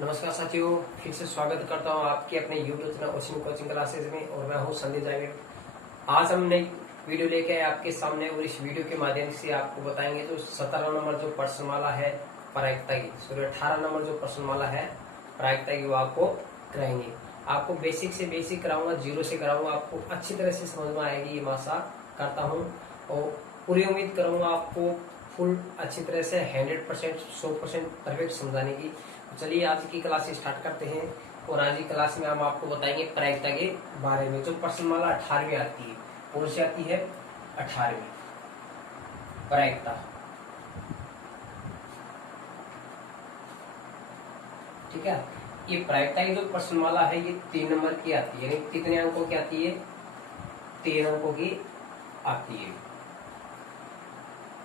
नमस्कार साथियों, फिर से स्वागत करता हूं आपके अपने YouTube channel ocean coaching classes में। और मैं हूं संदीप जावेद। आज हम नई वीडियो लेके आए आपके सामने और इस वीडियो के माध्यम से आपको बताएंगे जो 17 नंबर जो प्रश्नमाला है प्रायिकता की, सॉरी 18 नंबर जो प्रश्नमाला है प्रायिकता की, वो आपको कराएंगे। आपको बेसिक से बेसिक कराऊंगा, जीरो से कराऊंगा, आपको अच्छी तरह से समझ में आएगी ये आशा करता हूँ। और पूरी उम्मीद करूंगा आपको फुल अच्छी तरह से 100% 100% परफेक्ट समझाने की। चलिए आज की क्लास स्टार्ट करते हैं। और आज की क्लास में हम आपको बताएंगे प्रायिकता के बारे में। जो प्रश्नमाला 18वीं आती है, कौन सी आती है? 18वीं प्रायिकता। ठीक है, ये प्रायिकता की जो प्रश्नमाला है ये 3 नंबर की आती है। यानी कितने अंकों की आती है? 3 अंकों की आती है।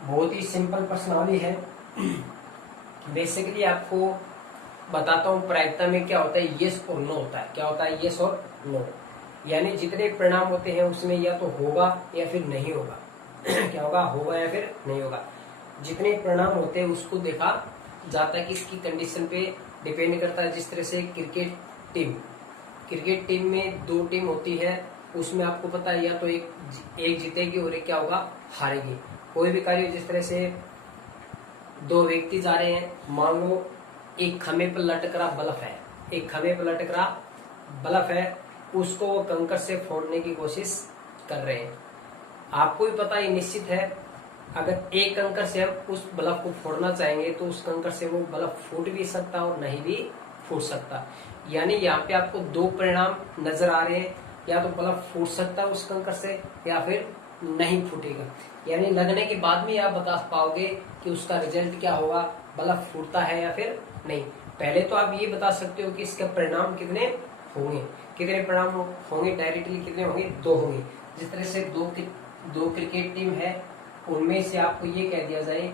बहुत ही सिंपल प्रश्नावली है। बेसिकली आपको बताता हूँ प्रायिकता में क्या होता है, यस और नो होता है। क्या होता है? यस और नो। यानी जितने परिणाम होते हैं उसमें या तो होगा या फिर नहीं होगा। क्या होगा? होगा या फिर नहीं होगा। जितने परिणाम होते हैं उसको देखा जाता है, किसकी कंडीशन पे डिपेंड करता है। जिस तरह से क्रिकेट टीम में 2 टीम होती है, उसमें आपको पता है या तो एक जीतेगी और एक क्या होगा? हारेगी। कोई भी कार्य जिस तरह से 2 व्यक्ति जा रहे हैं, मान लो एक खंभे पर लटक रहा बल्ब है, एक खंभे पर लटक रहा बल्ब है, उसको वो कंकड़ से फोड़ने की कोशिश कर रहे हैं। आपको भी पता है निश्चित है, अगर एक कंकड़ से हम उस बल्ब को फोड़ना चाहेंगे तो उस कंकड़ से वो बल्ब फूट भी सकता और नहीं भी फूट सकता। यानी यहाँ पे आपको 2 परिणाम नजर आ रहे हैं, या तो बल्ब फूट सकता है उस कंकड़ से या फिर नहीं फूटेगा। यानी लगने के बाद में आप बता पाओगे कि उसका रिजल्ट क्या होगा, बल्ब फूटता है या फिर नहीं। पहले तो आप ये बता सकते हो कि इसका परिणाम कितने होंगे। कितने परिणाम होंगे? डायरेक्टली कितने होंगे? 2 होंगे। जिस तरह से दो क्रिकेट टीम है, उनमें से आपको ये कह दिया जाए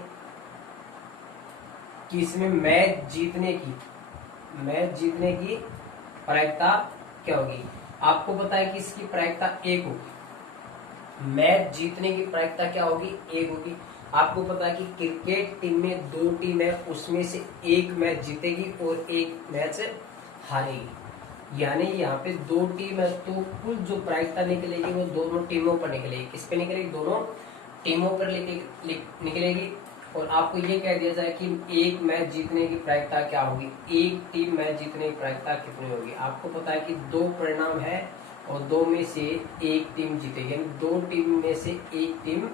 कि इसमें मैच जीतने की प्रायिकता क्या होगी। आपको पता है कि इसकी प्रायिकता 1 होगी। मैच जीतने की प्रायिकता क्या होगी? 1 होगी। आपको पता है कि क्रिकेट टीम में 2 टीम है, उसमें से एक मैच जीतेगी और एक मैच हारेगी। यानी यहाँ पे 2 टीम है, तो कुल जो प्रायिकता निकलेगी वो दोनों टीमों पर निकलेगी। किस पे निकलेगी? दोनों टीमों पर निकलेगी। और आपको ये कह दिया जाए कि एक मैच जीतने की प्रायिकता क्या होगी, एक टीम मैच जीतने की प्रायिकता कितनी होगी। आपको पता है कि 2 परिणाम है और 2 में से एक टीम जीतेगी। यानी 2 टीम में से एक टीम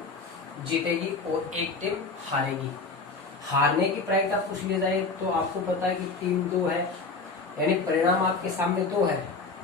जीतेगी और एक टीम हारेगी। हारने की प्रायिकता पूछ लिया जाए तो आपको पता है कि टीम 2 है, यानी परिणाम आपके सामने 2 है,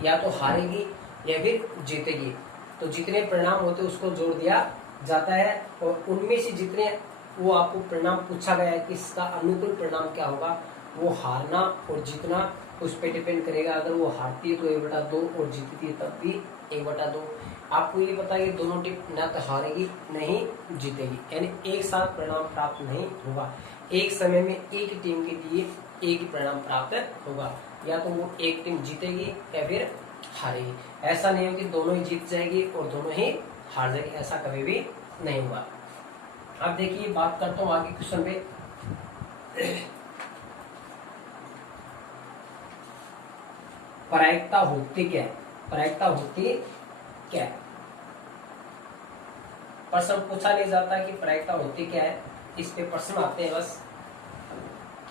या तो हारेगी या फिर जीतेगी। तो जितने परिणाम होते हैं उसको जोड़ दिया जाता है और उनमें से जितने वो आपको परिणाम पूछा गया है कि इसका अनुकूल परिणाम क्या होगा, वो हारना और जीतना उस पर डिपेंड करेगा। अगर वो हारती है तो 1/2 और जीतती है तब भी 1/2। आपको ये पता है कि दोनों टीम ना तो हारेगी नहीं जीतेगी, यानी एक साथ परिणाम प्राप्त नहीं होगा। एक समय में एक टीम के लिए एक ही परिणाम प्राप्त होगा, या तो वो एक टीम जीतेगी या फिर हारेगी। ऐसा नहीं हो कि दोनों ही जीत जाएगी और दोनों ही हार जाएगी, ऐसा कभी भी नहीं होगा। अब देखिए बात करता हूँ आगे क्वेश्चन पे। प्रायिकता होती क्या है? प्रायिकता होती क्या है? प्रश्न पूछा नहीं जाता कि प्रायिकता होती क्या है। इस पे प्रश्न आते हैं बस,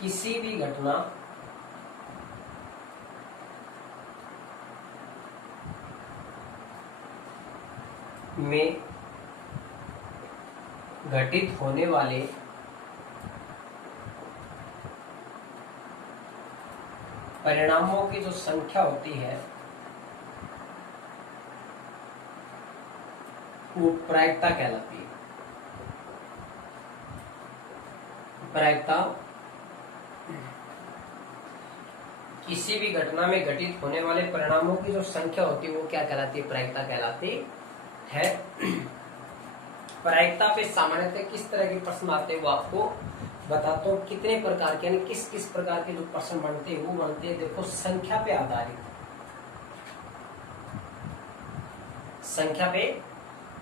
किसी भी घटना में घटित होने वाले परिणामों की जो संख्या होती है वो प्रायिकता कहलाती है। प्रायिकता किसी भी घटना में घटित होने वाले परिणामों की जो संख्या होती है वो क्या कहलाती है? प्रायिकता कहलाती है। प्रायिकता पे सामान्यतः किस तरह के प्रश्न आते हैं वो आपको बताता हूँ। कितने प्रकार के, यानी किस किस प्रकार के जो प्रश्न बनते हैं वो बनते हैं। देखो, संख्या पे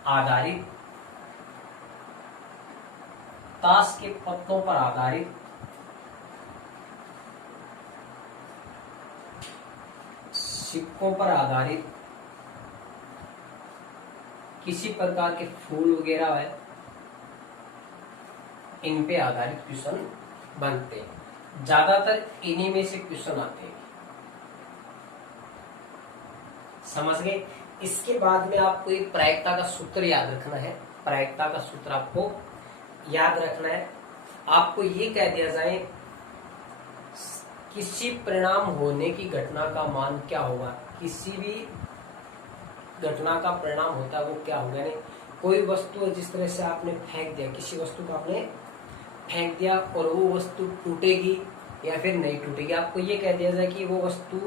आधारित, ताश के पत्तों पर आधारित, सिक्कों पर आधारित किसी प्रकार के फूल वगैरह है, इन पे आधारित क्वेश्चन बनते हैं। ज्यादातर इन्हीं में से क्वेश्चन आते हैं, समझ गए। इसके बाद में आपको एक प्रायिकता का सूत्र याद रखना है। प्रायिकता का सूत्र आपको याद रखना है। आपको ये कह दिया जाए किसी परिणाम होने की घटना का मान क्या होगा, किसी भी घटना का परिणाम होता है वो क्या होगा। यानी कोई वस्तु है, जिस तरह से आपने फेंक दिया, किसी वस्तु को आपने फेंक दिया और वो वस्तु टूटेगी या फिर नहीं टूटेगी। आपको ये कह दिया जाए कि वो वस्तु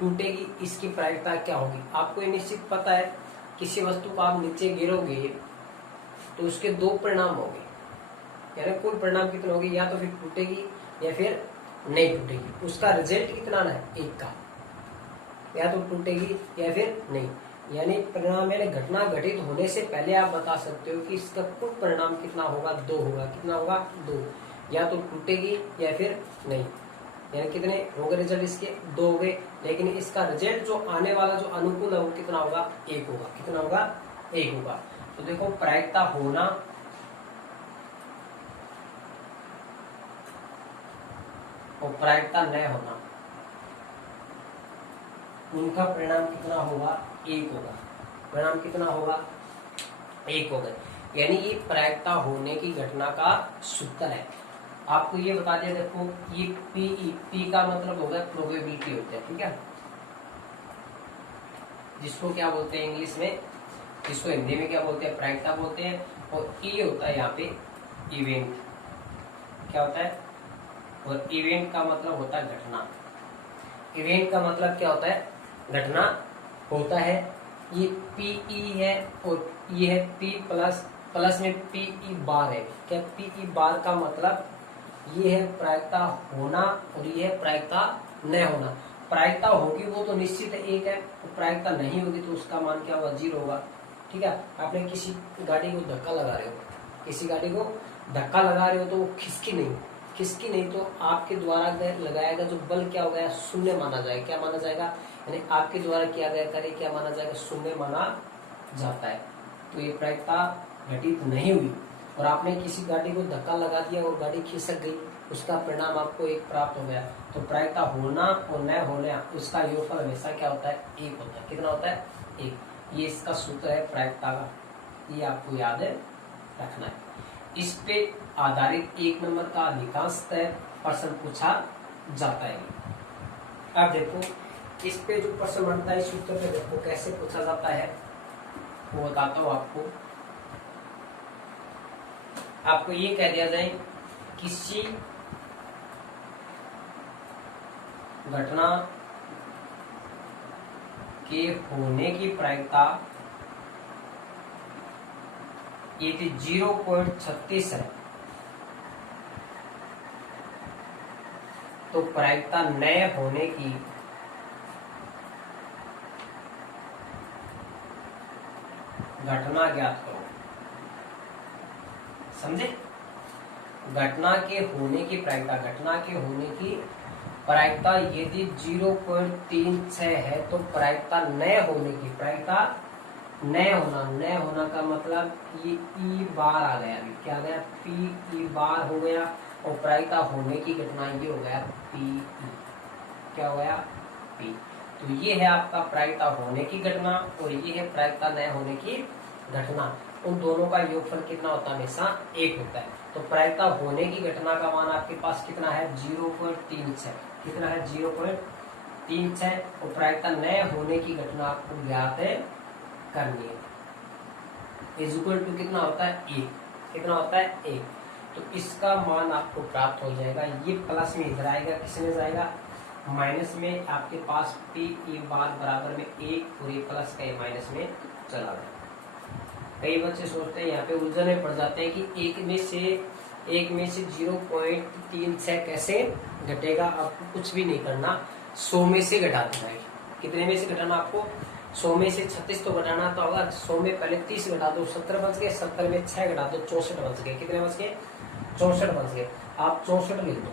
टूटेगी, इसकी प्रायिकता क्या होगी। आपको ये निश्चित पता है किसी वस्तु को आप नीचे गिरोगे तो उसके दो परिणाम होंगे, यानी कुल परिणाम कितने होंगे, या तो फिर टूटेगी या फिर नहीं टूटेगी। उसका रिजल्ट कितना ना है, एक का, या तो टूटेगी या फिर नहीं। यानी परिणाम यानी घटना घटित होने से पहले आप बता सकते हो कि इसका कुल परिणाम कितना होगा, दो होगा। कितना होगा, दो। या तो टूटेगी या फिर नहीं। यानी कितने हो गए रिजल्ट इसके, दो हो गए। लेकिन इसका रिजल्ट जो आने वाला जो अनुकूल है वो कितना होगा, एक होगा। कितना होगा, एक होगा। तो देखो प्रायिकता होना और प्रायिकता न होना, उनका परिणाम कितना होगा, एक होगा। परिणाम कितना होगा, एक होगा। यानी ये प्रायिकता होने की घटना का सूत्र है। आपको ये बता दिया, देखो ये पी का मतलब होगा प्रोबेबिलिटी होता है, ठीक है, जिसको क्या बोलते हैं इंग्लिश में, जिसको हिंदी में क्या बोलते हैं, प्रायिकता बोलते हैं। और ई होता है यहाँ पे इवेंट, क्या होता है, और इवेंट का मतलब होता है घटना। इवेंट का मतलब क्या होता है, घटना होता है। ये पीई है और ये है पी प्लस, प्लस में पीई बार है। क्या पीई बार का मतलब ये है प्रायिकता होना और ये है प्रायिकता न होना। प्रायिकता होगी वो तो निश्चित एक है, तो प्रायिकता नहीं होगी तो उसका मान क्या होगा, 0 होगा। ठीक है, आपने किसी गाड़ी को धक्का लगा रहे हो, किसी गाड़ी को धक्का लगा रहे हो तो वो खिसकी नहीं, तो आपके द्वारा लगाया गया जो बल क्या हो गया, शून्य माना जाएगा। क्या माना जाएगा, यानी आपके द्वारा किया गया कार्य क्या माना जाएगा, शून्य माना जाता है। तो ये प्रायिकता घटित नहीं हुई और आपने किसी गाड़ी को धक्का लगा दिया और गाड़ी खिसक गई, उसका परिणाम आपको एक प्राप्त हो गया। तो प्रायिकता होना और न होना, उसका योगफल हमेशा क्या होता है, एक होता है। कितना होता है, एक। ये इसका सूत्र है प्रायिकता का, ये आपको याद है रखना है। इस पे आधारित 1 नंबर का अधिकांशतः प्रश्न पूछा जाता है। अब देखो इस पे जो प्रश्न बनता है, इस सूत्र पे देखो कैसे पूछा जाता है, वो बताता हूँ आपको। आपको ये कह दिया जाए किसी घटना के होने की प्रायिकता यदि 0.36 है तो प्रायिकता न होने की घटना ज्ञात करो। समझे, घटना के होने की प्रायिकता, घटना के होने की प्रायिकता यदि 0.36 है तो प्रायिकता न होने की, प्रायिकता न होना का मतलब ये ई बार आ गया, अभी क्या आ गया, पी ई बार हो गया। और प्रायिकता होने की घटना ये हो गया पी ई, क्या हो गया, पी। तो ये है आपका प्रायिकता होने की घटना और ये है प्रायिकता न होने की घटना। उन दोनों का योगफल कितना होता है, हमेशा 1 होता है। तो प्रायिकता होने की घटना का मान आपके पास कितना है, 0.36। कितना है, 0.36। और प्रायिकता न होने की घटना आपको ज्ञात है करनी है। इक्वल टू कितना होता है, 1। कितना होता है, 1। तो इसका मान आपको प्राप्त हो जाएगा। ये प्लस में इधर आएगा, किसमें जाएगा, माइनस में। आपके पास पी ई बार बराबर में 1 और ये प्लस का माइनस में चला गया। कई बच्चे सोचते हैं यहाँ पे उलझन में पड़ जाते हैं कि एक में से 0.36 कैसे घटेगा। आपको कुछ भी नहीं करना, 100 में से घटा देना है। कितने में से घटाना, आपको 100 में से 36 तो घटाना तो होगा। 100 में पहले 30 घटा दो, 70 बच गए। 70 में 6 घटा दो, 64 बच गए। कितने बच गए, 64 बच गए। आप 64 लिख दो,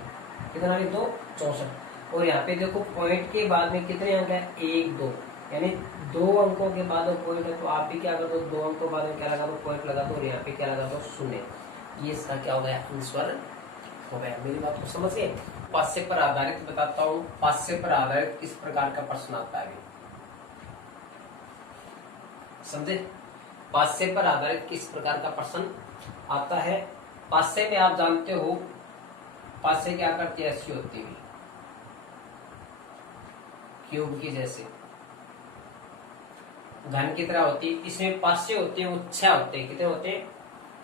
कितना लिख दो, 64। और यहाँ पे देखो पॉइंट के बाद में कितने अंक है, 1 2, यानी 2 अंकों के बाद पॉइंट है। तो आप भी क्या कर दो, 2 अंकों के बाद में क्या लगा दो, पॉइंट लगा दो, और यहाँ पे क्या लगा दो, 0। ये इसका क्या हो गया, आंसर हो गया। मेरी बात को समझिए। पास्य पर आधारित बताता हूँ, पास्य पर आधारित किस प्रकार का प्रश्न आता है, समझे। पास्य पर आधारित किस प्रकार का प्रश्न आता है। पास्य में आप जानते हो, पास्य क्या करती है, ऐसी होती है क्यूब की जैसे, घन की तरह होती है। इसमें पास्य होते हैं वो 6 होते हैं। कितने होते हैं,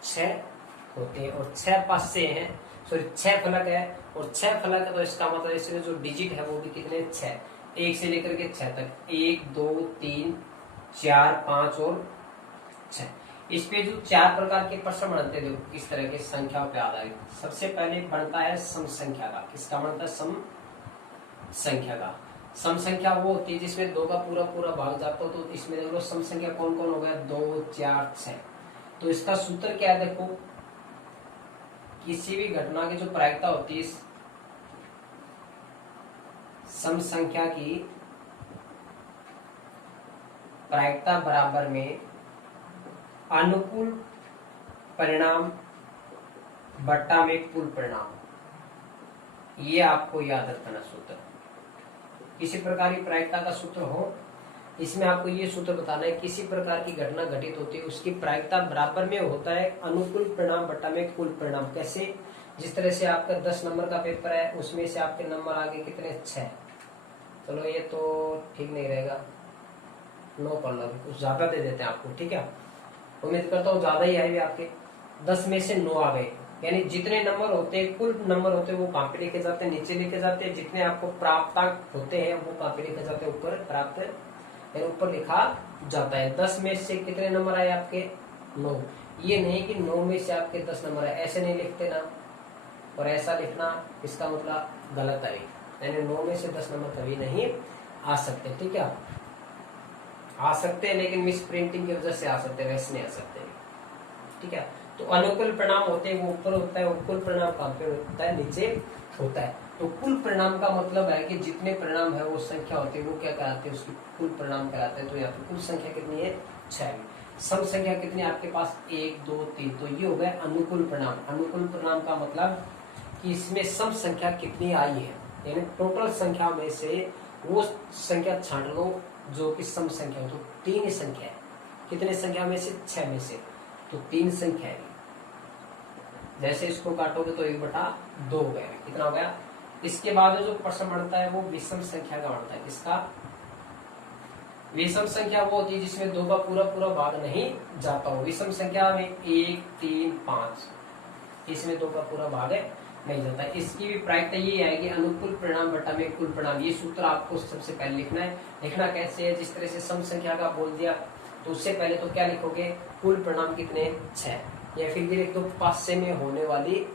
6 होते हैं। और 6 पास्य हैं, सॉरी 6 फलक है, और 6 फलक है तो इसका मतलब इसमें जो डिजिट है वो भी कितने, 6, 1 से लेकर के 6 तक, 1 2 3 4 5 और 6। इस पे जो 4 प्रकार के प्रश्न बनते हैं, देखो किस तरह के संख्याओं पे आधारित। सबसे पहले बनता है सम संख्या का। किसका बनता है, सम संख्या का। सम संख्या वो होती है जिसमें 2 का पूरा पूरा भाग जाता हो। तो इसमें देख लो सम संख्या कौन कौन हो गया, 2 4 6। तो इसका सूत्र क्या है, देखो किसी भी घटना की जो प्रायिकता होती है सम संख्या की प्रायिकता बराबर में अनुकूल परिणाम बट्टा में कुल परिणाम। ये आपको याद रखना सूत्र। किसी प्रकार की प्रायिकता का सूत्र हो, इसमें आपको ये सूत्र बताना है, किसी प्रकार की घटना घटित होती है उसकी प्रायिकता बराबर में होता है अनुकूल परिणाम बट्टा में कुल परिणाम। कैसे, जिस तरह से आपका 10 नंबर का पेपर है, उसमें से आपके नंबर आगे कितने, 6। चलो ये तो ठीक नहीं रहेगा, 9 कर लो, कुछ ज्यादा दे देते हैं आपको, ठीक है। उम्मीद करता हूँ ज्यादा ही आएंगे आपके। 10 में से 9 आ गए, यानी जितने नंबर होते हैं, कुल नंबर होते हैं वो कहाँ पे लेके जाते हैं, नीचे लेके जाते हैं। जितने आपको प्राप्तांक होते हैं वो कहाँ पे लेके जाते हैं, ऊपर प्राप्त, यानी ऊपर लिखा जाता है। 10 में से कितने नंबर आए आपके, 9। ये नहीं कि 9 में से आपके 10 नंबर आए, ऐसे नहीं लिखते ना। और ऐसा लिखना इसका मतलब गलत है, यानी 9 में से 10 नंबर कभी नहीं आ सकते, ठीक है। आ सकते हैं लेकिन मिस प्रिंटिंग की वजह से आ सकते हैं, वैसे नहीं आ सकते, ठीक है। तो अनुकूल परिणाम होते हैं वो ऊपर होता है, और कुल परिणाम कहाँ पे होता है, नीचे होता है। तो कुल परिणाम का मतलब है कि जितने परिणाम है वो संख्या होती है वो क्या कराते हैं, उसकी कुल परिणाम कराते हैं। तो यहाँ पे कुल संख्या कितनी है, 6। सम संख्या कितनी है आपके पास, 1 2 3। तो ये हो गया अनुकूल परिणाम। अनुकूल परिणाम का मतलब कि इसमें सम संख्या कितनी आई है, यानी टोटल संख्या में से वो संख्या छांट लो जो कि सम संख्या हो। तो 3 संख्या है, कितने संख्या में से, 6 में से, तो 3 संख्या है। जैसे इसको काटोगे तो 1/2 हो गया, कितना हो गया। इसके बाद जो प्रश्न बनता है वो विषम संख्या का बनता है। इसका विषम संख्या वो होती है जिसमें 2 का पूरा पूरा भाग नहीं जाता हो। विषम संख्या में 1 3 5, इसमें 2 का पूरा भाग नहीं जाता। इसकी भी प्रायिकता ये आएगी अनुकूल परिणाम बटा में कुल परिणाम। ये सूत्र आपको सबसे पहले लिखना है। लिखना कैसे है, जिस तरह से सम संख्या का बोल दिया तो उससे पहले तो क्या लिखोगे, कुल परिणाम कितने, 6, या फिर ये लिख दो पासे में होने वाली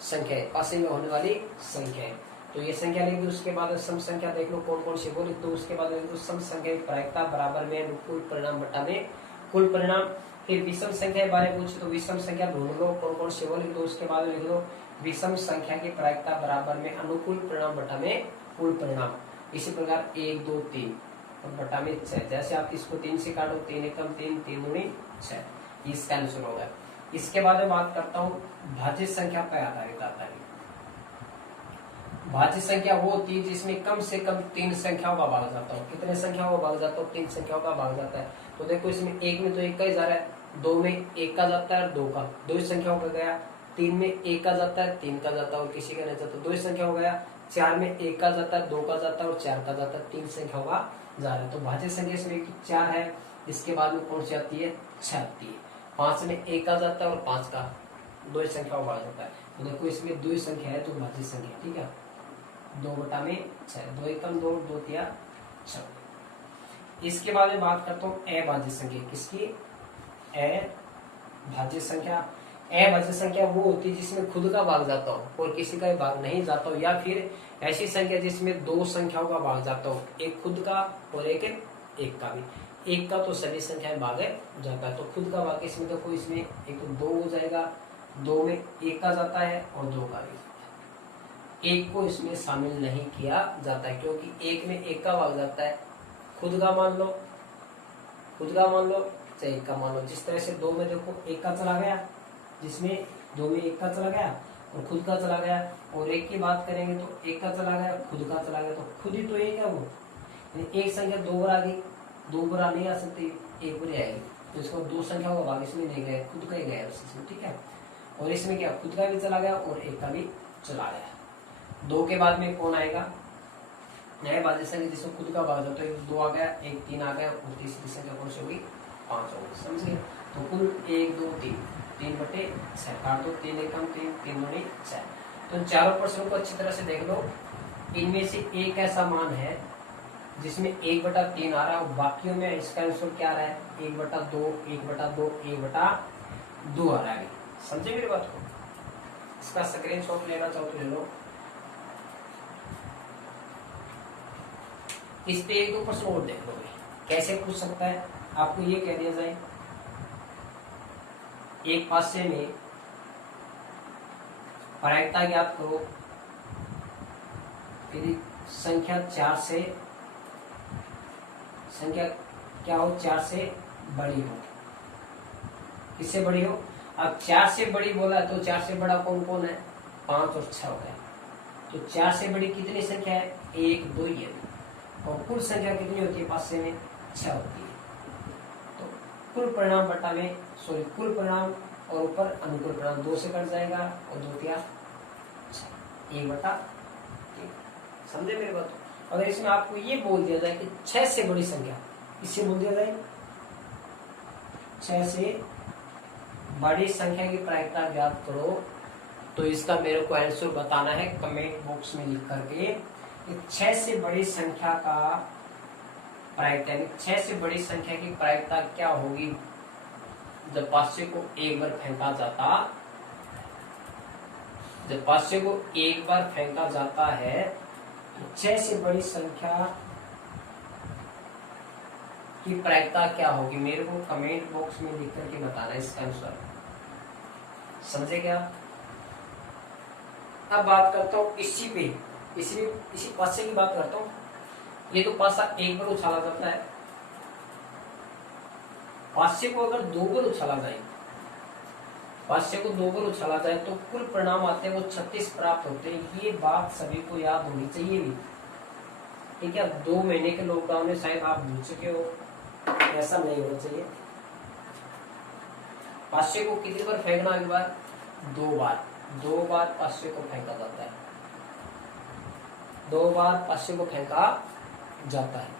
संख्या है, पासे में होने वाली संख्या है। तो ये संख्या लिख दो, उसके बाद सम संख्या देख लो कौन कौन सी, वो लिख दो। उसके बाद लिख दो सम संख्या की प्रायिकता बराबर में अनुकूल परिणाम बटा में कुल परिणाम। फिर विषम संख्या के बारे में पूछे तो विषम संख्या ढूंढ लो कौन कौन सी, वो लिख दो। उसके बाद लिख दो विषम संख्या की प्रायिकता बराबर में अनुकूल परिणाम बटा में कुल परिणाम। इसी प्रकार 1 2 3 और बटा में 6। जैसे आप इसको 3 से काटो, 3 एकम 3 3 दूनी 6, इसका आंसर होगा। इसके बाद में बात करता हूँ भाज्य संख्या पर आधारित आता है। भाज्य संख्या वो होती है जिसमें कम से कम 3 संख्याओं का भाग जाता हो। कितने संख्याओं का भाग जाता हो, 3 संख्याओं का भाग जाता है। तो देखो इसमें 1 में तो 1 का ही जा रहा है, 2 में 1 का जाता है और 2 का, 2 संख्याओं का गया। 3 में 1 का जाता है, 3 का जाता है और किसी का नहीं जाता, 2 संख्या हो गया। 4 में 1 का जाता है, 2 का जाता है और 4 का जाता है, 3 संख्याओं का जा रहा है। तो भाज्य संख्या इसमें 4 है। इसके बाद में कौन सी आती है, 6 आती है। 5 में 1 का जाता है और 5 का, 2 संख्याओं का जाता है। तो देखो इसमें 2 संख्या है तो भाज्य संख्या, ठीक है। 2 बटा में 6, 2 एकम 2, 2 तिया 6। इसके बाद में बात करता हूँ अभाज्य संख्या। किसकी, अभाज्य संख्या। अभाज्य संख्या वो होती है जिसमें खुद का भाग जाता हो और किसी का भाग नहीं जाता हो, या फिर ऐसी संख्या जिसमें 2 संख्याओं का भाग जाता हो, एक खुद का और एक का भी। एक का तो सभी संख्याएं भाग जाता है, तो खुद का भाग इसमें देखो, इसमें एक तो 2 हो जाएगा, 2 में 1 का जाता है और 2 का भी। एक को इसमें शामिल नहीं किया जाता है, क्योंकि एक में एक का भाग जाता है। खुद का मान लो, खुद का मान लो चाहे एक का मान लो। जिस तरह से दो में देखो एक का चला गया, जिसमें दो में एक का चला गया और खुद का चला गया, और एक की बात करेंगे तो एक का चला गया खुद का चला गया, तो खुद ही तो एक है वो। एक संख्या दो बार आ गई, दो बार नहीं आ सकती, एक बार आएगी, तो इसको दो संख्या का भाग इसमें नहीं गया, खुद का ही गया इसमें, ठीक है। और इसमें क्या खुद का भी चला गया और एक का भी चला गया। दो के बाद में कौन आएगा, नए बाजी संख्या जिसमें खुद का भाग जाता है, एक दो आ गया, एक तीन आ गया, और तीसरी संख्या कौन सी होगी, पांच होगी, समझ गए। तो कुल एक दो तीन, 3/6 काट दो, 3 एकम 3, 3 दूनी 6। तो चारों प्रश्नों को अच्छी तरह से देख लो। इनमें से एक ऐसा मान है जिसमें 1/3 आ रहा है, और बाकियों में इसका आंसर क्या आ रहा है, 1/2, 1/2, 1/2 आ रहा है। समझे मेरी बात को? इसका स्क्रीनशॉट लेना चाहो तो ले लो। इस पे एक दो प्रश्न और देख लो, कैसे पूछ सकता है। आपको ये कह दिया जाए एक पासे में प्रायिकता ज्ञात करो, यदि संख्या 4 से संख्या क्या हो, 4 से बड़ी हो, किससे बड़ी हो। अब 4 से बड़ी बोला तो 4 से बड़ा कौन कौन है, 5 और 6 हो गया। तो 4 से बड़ी कितनी संख्या है, 1 2 ही है, और कुल संख्या कितनी होती है पासे में, 6 होती है। तो कुल परिणाम बटा में सॉरी कुल परिणाम और ऊपर अनुकूल परिणाम 2 से कट जाएगा, और 2 तिया 1/3। समझे मेरी बात? अगर इसमें आपको ये बोल दिया जाए कि 6 से बड़ी संख्या, इससे बोल दिया जाए 6 से बड़ी संख्या की प्रायिकता ज्ञात करो, तो इसका मेरे को आंसर बताना है कमेंट बॉक्स में लिख करके। 6 से बड़ी संख्या का प्रायिकता, 6 से बड़ी संख्या की प्रायिकता क्या होगी, जब पासे को एक बार फेंका जाता, जब पासे को एक बार फेंका जाता है, तो 6 से बड़ी संख्या की प्रायिकता क्या होगी, मेरे को कमेंट बॉक्स में लिख करके बताना है इसका आंसर। समझे क्या? अब बात करता हूँ इसी पे, इसी पासे की बात करता हूँ। ये तो पासा एक बार उछाला जाता है, पासे को अगर 2 बार उछाला जाए, पासे को 2 बार उछाला जाए तो कुल परिणाम आते हैं वो 36 प्राप्त होते हैं। ये बात सभी को याद होनी चाहिए भी, ठीक है। 2 महीने के लॉकडाउन में शायद आप भूल चुके हो, ऐसा नहीं होना चाहिए। पासे को कितनी बार फेंकना, एक बार 2 बार पासे को फेंका जाता है, 2 बार पासे को फेंका जाता है।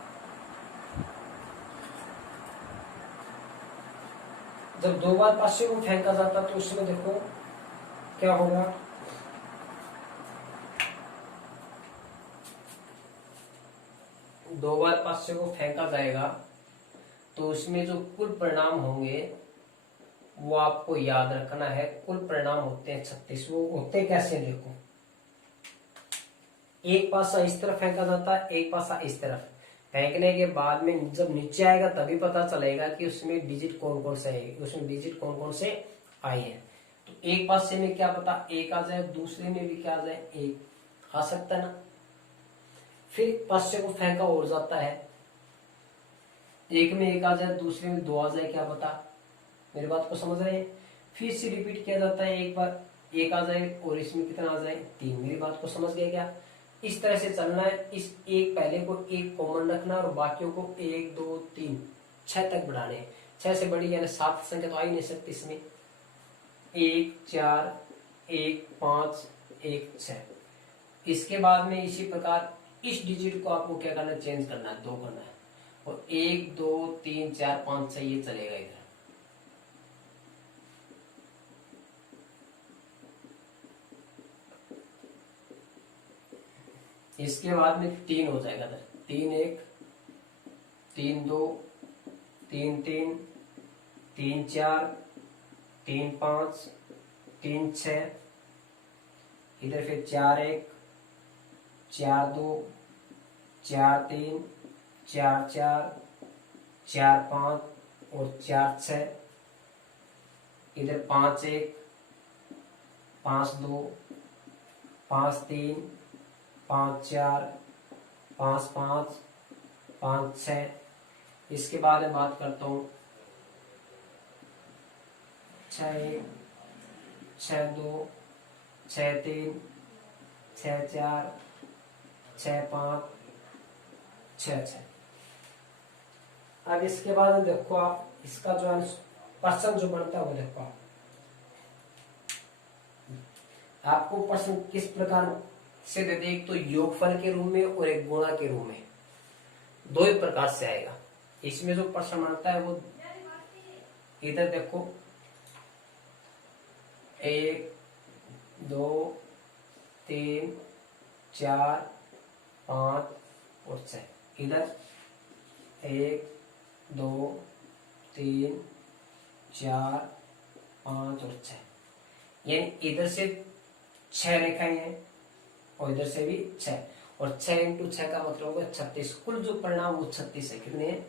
जब 2 बार पासे को फेंका जाता तो उसमें देखो क्या होगा, दो बार पासे को फेंका जाएगा तो उसमें जो कुल परिणाम होंगे वो आपको याद रखना है। कुल परिणाम होते हैं 36। वो होते कैसे, देखो एक पासा इस तरफ फेंका जाता है, एक पासा इस तरफ। फेंकने के बाद में जब नीचे आएगा तभी पता चलेगा कि उसमें डिजिट कौन कौन से है, उसमें डिजिट कौन कौन से आए हैं। तो एक पासे में क्या पता एक आ जाए, दूसरे में भी क्या आ जाए, एक आ सकता है ना। फिर पासे को फेंका और जाता है, एक में एक आ जाए, दूसरे में 2 आ जाए, क्या पता। मेरी बात को समझ रहे हैं? फिर से रिपीट किया जाता है, एक बार एक आ जाए और इसमें कितना आ जाए, 3। मेरी बात को समझ गए क्या? इस तरह से चलना है। इस एक पहले को एक कॉमन रखना और बाकियों को 1 2 3 6 तक बढ़ाने। 6 से बड़ी यानी 7 संख्या तो आ ही नहीं सकती इसमें। 1 4 1 5 1 6। इसके बाद में इसी प्रकार इस डिजिट को आपको क्या करना है, चेंज करना है, 2 करना है, और 1 2 3 4 5 6 ये चलेगा इधर। इसके बाद में 3 हो जाएगा, 3 1 3 2 3 3 3 4 3 5 3 6, इधर फिर 4 1 4 2 4 3 4 4 4 5 और 4 6, इधर 5 1 5 2 5 3 5 4 5 5 5 6। इसके बाद मैं बात करता हूँ 6 1 6 2 6 3 6 4 6 5 6 6। अब इसके बाद देखो आप इसका जो है प्रश्न जो बनता है वो देखो आपको प्रश्न किस प्रकार से देते, एक तो योगफल के रूप में और एक गुणा के रूप में, दो ही प्रकार से आएगा। इसमें जो प्रश्न बनता है वो इधर देखो 1 2 3 4 5 और 6। इधर 1 2 3 4 5 और 6, यानी इधर से 6 रेखाएं हैं और इधर से भी 6, और 6 इंटू 6 का मतलब होगा 36। कुल जो परिणाम वो 36 है। कितने हैं?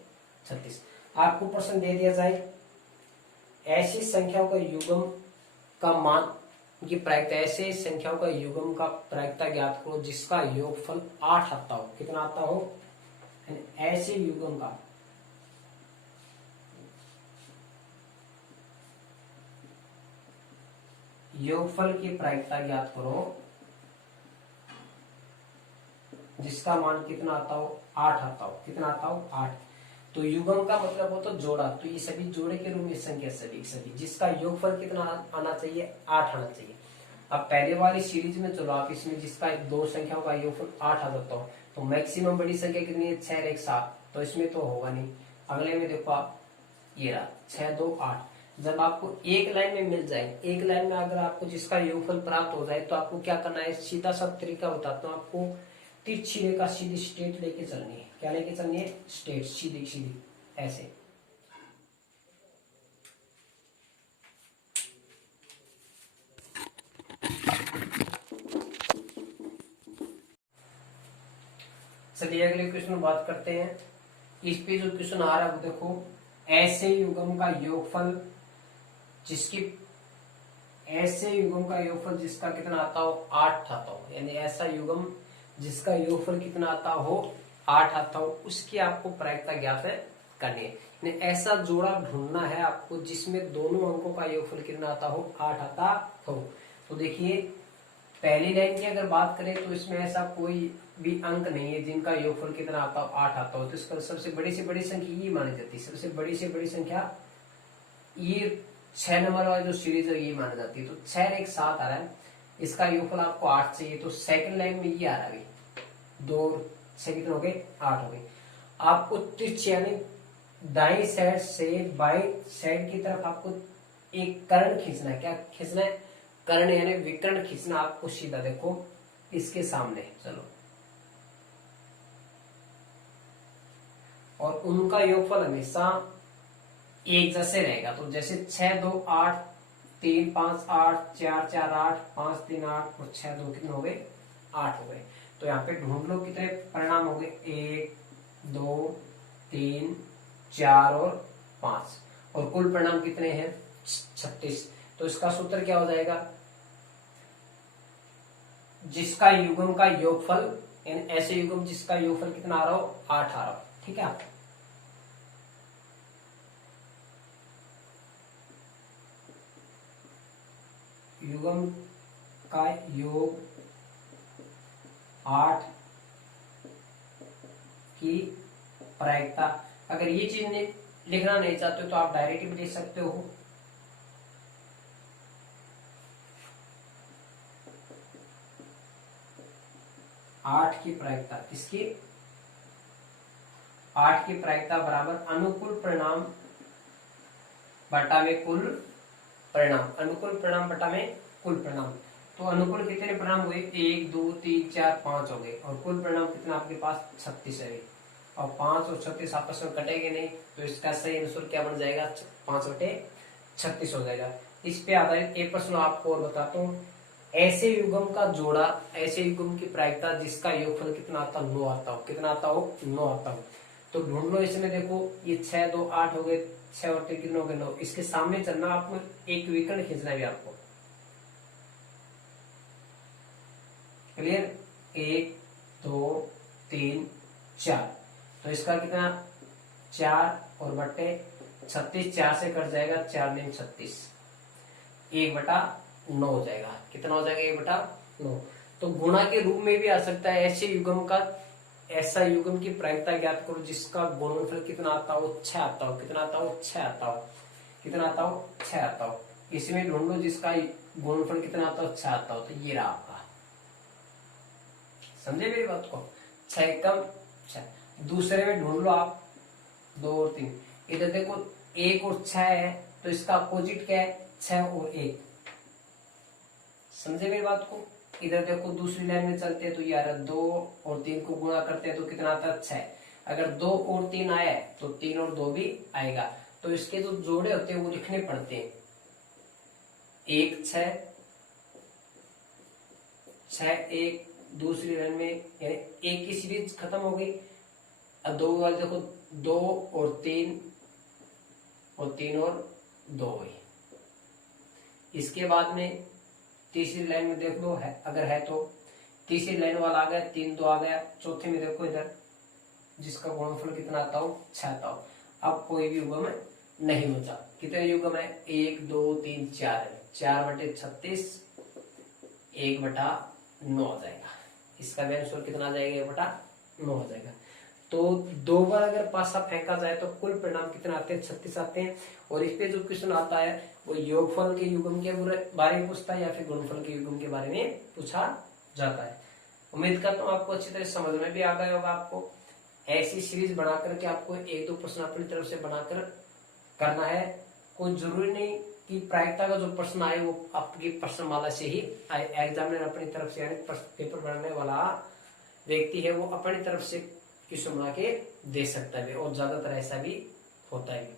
36। आपको प्रश्न दे दिया जाए ऐसी संख्याओं का युग्म का मान की प्रायिकता, ऐसे संख्याओं का युग्म का प्रायिकता ज्ञात करो जिसका योगफल 8 आता हो। कितना आता हो? ऐसे युग्म का योगफल की प्रायिकता ज्ञात करो जिसका मान कितना आता हो? 8 आता हो। कितना आता हो? 8। तो युग्म का मतलब हो तो जोड़ा, तो ये सभी जोड़े के रूप में संख्या सभी जिसका योगफल कितना आना चाहिए? 8 आना चाहिए। अब पहले वाली सीरीज में चलो आप इसमें जिसका दो संख्याओं का योगफल 8 आ जाता हो, तो मैक्सिमम बड़ी संख्या कितनी है? 6 और 1 7, तो इसमें तो होगा नहीं। अगले में देखो आप, ये रहा 6 2 8। जब आपको एक लाइन में मिल जाए, एक लाइन में अगर आपको जिसका योगफल प्राप्त हो जाए, तो आपको क्या करना है? सीधा सा तरीका बताता हूँ आपको। तिरछी रेखा सीधी स्ट्रेट लेके चलनी है। क्या लेके चलनी है? स्ट्रेट, सीधी सीधी ऐसे। चलिए अगले क्वेश्चन में बात करते हैं। इस पे जो क्वेश्चन आ रहा है वो देखो, ऐसे युग्म का योगफल जिसका कितना आता हो? 8 आता हो, यानी ऐसा युग्म जिसका योगफल कितना आता हो? 8 आता हो, उसकी आपको प्रायिकता ज्ञात करनी है। यानी ऐसा जोड़ा ढूंढना है आपको जिसमें दोनों अंकों का योगफल कितना आता हो? 8 आता हो। तो देखिए पहली लाइन की अगर बात करें तो इसमें ऐसा कोई भी अंक नहीं है जिनका योगफल कितना आता हो? 8 आता हो। तो इसका सबसे बड़ी से बड़ी संख्या ये मानी जाती है। सबसे बड़ी से बड़ी संख्या ये 6 नंबर वाली जो सीरीज है ये मानी जाती है। तो 6 और 1 7 आ रहा है, इसका योगफल आपको 8 चाहिए। तो सेकंड लाइन में ये आ रहा है, 2 6 कितने हो गए? 8 हो गए। आपको तिरछी यानी दाई साइड से बाई साइड की तरफ आपको एक कर्ण खींचना है। क्या खींचना है? कर्ण यानी विकर्ण खींचना आपको सीधा। देखो इसके सामने चलो, और उनका योगफल हमेशा एक जैसे रहेगा। तो जैसे 6 2 8 3 5 8 4 4 8 5 3 8 और 6 2 कितने हो गए? 8 हो गए। तो यहाँ पे ढूंढ लो कितने परिणाम हो गए? 1 2 3 4 और 5, और कुल परिणाम कितने हैं? 36। तो इसका सूत्र क्या हो जाएगा? जिसका युग्म का योगफल, यानी ऐसे युग्म जिसका योगफल कितना आ रहा हो? 8 आ रहा हो। ठीक है। युग्म का योग 8 की प्रायिकता, अगर ये चीज लिखना नहीं चाहते तो आप डायरेक्ट भी लिख सकते हो। आठ की प्रायिकता, किसकी? 8 की प्रायिकता बराबर अनुकूल परिणाम बटा में कुल परिणाम। अनुकूल परिणाम बटा में कुल परिणाम। तो अनुकूल कितने परिणाम हुए? 1 2 3 4 5 हो गए, और कुल परिणाम कितना आपके पास? 36 है। और 5 और 36 आपस में कटेंगे नहीं, तो इसका सही आंसर क्या बन जाएगा? 5/36 हो जाएगा। इस पे आधारित एक प्रश्न आपको और बताता हूँ। ऐसे युग्म का जोड़ा, ऐसे युग्म की प्रायिकता जिसका योगफल कितना आता? 9 आता हो। कितना आता हो? 9 आता हो। तो ढूंढ लो इसमें। देखो ये 6 2 8 हो गए, 6 और 3 कितने हो गए? 9। इसके सामने चलना, आपको एक विकर्ण खींचना है आपको। क्लियर, 1 2 3 4, तो इसका कितना 4 और बट्टे 36, 4 से कट जाएगा, 4 दिन 36, 1/9 हो जाएगा। कितना हो जाएगा 1/9। तो गुणा के रूप में भी आ सकता है। ऐसा युग्म की प्रायिकता ज्ञात करो जिसका गुणनफल कितना आता हो 6 आता हो। कितना आता हो 6 आता हो। कितना आता हो 6 आता हो। इसमें ढूंढ लो जिसका गुणनफल कितना आता हो 6 आता हो। तो ये रहा आपका, समझे मेरी बात को, 6 कम 6। दूसरे में ढूंढ लो आप 2 और 3। इधर देखो 1 और 6 है, तो इसका अपोजिट क्या है 6 और 1। समझे मेरी बात को। इधर देखो दूसरी लाइन में चलते हैं, तो यार 2 और 3 को गुणा करते हैं तो कितना आता है 6। अगर 2 और 3 आया है तो 3 और 2 भी आएगा। तो इसके जो जोड़े होते हैं वो लिखने पड़ते हैं। 1 6 6 1, दूसरी लाइन में यानी 1 की सीरीज खत्म हो गई। अब 2 वाले देखो 2 और 3 और 3 और 2 हुई। इसके बाद में तीसरी लाइन में देख लो है, अगर है तो तीसरी लाइन वाला आ गया, 3 2 आ गया। चौथे में देखो इधर जिसका गुणनफल कितना आता हो 6 आता हो। अब कोई भी युग्म नहीं बचा। कितने युग्म है 1 2 3 4 है। 4/36 1/9 हो जाएगा। इसका भी आंसर कितना आ जाएगा 1/9 हो जाएगा। तो 2 बार अगर पासा फेंका जाए तो कुल परिणाम कितना आते हैं 36 आते हैं। और इस पे जो क्वेश्चन आता है वो योगफल के युग्म के बारे में पूछता है या फिर गुणनफल के युग्म के बारे में पूछा जाता है। उम्मीद करता हूँ आपको अच्छी तरह समझ में भी आ गया होगा। आपको ऐसी सीरीज बना करके आपको 1-2 प्रश्न अपनी तरफ से बनाकर करना है। कोई जरूरी नहीं कि प्रायिकता का जो प्रश्न आए वो आपकी प्रश्नमाला से ही आए। एग्जामिनर अपनी तरफ से यानी पेपर बनाने वाला व्यक्ति है वो अपनी तरफ से क्वेश्चन बना के दे सकता है और ज्यादातर ऐसा भी होता है।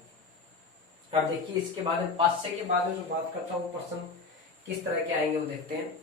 अब देखिए इसके बाद में 5 के बाद में जो बात करता हूँ वो प्रश्न किस तरह के आएंगे वो देखते हैं।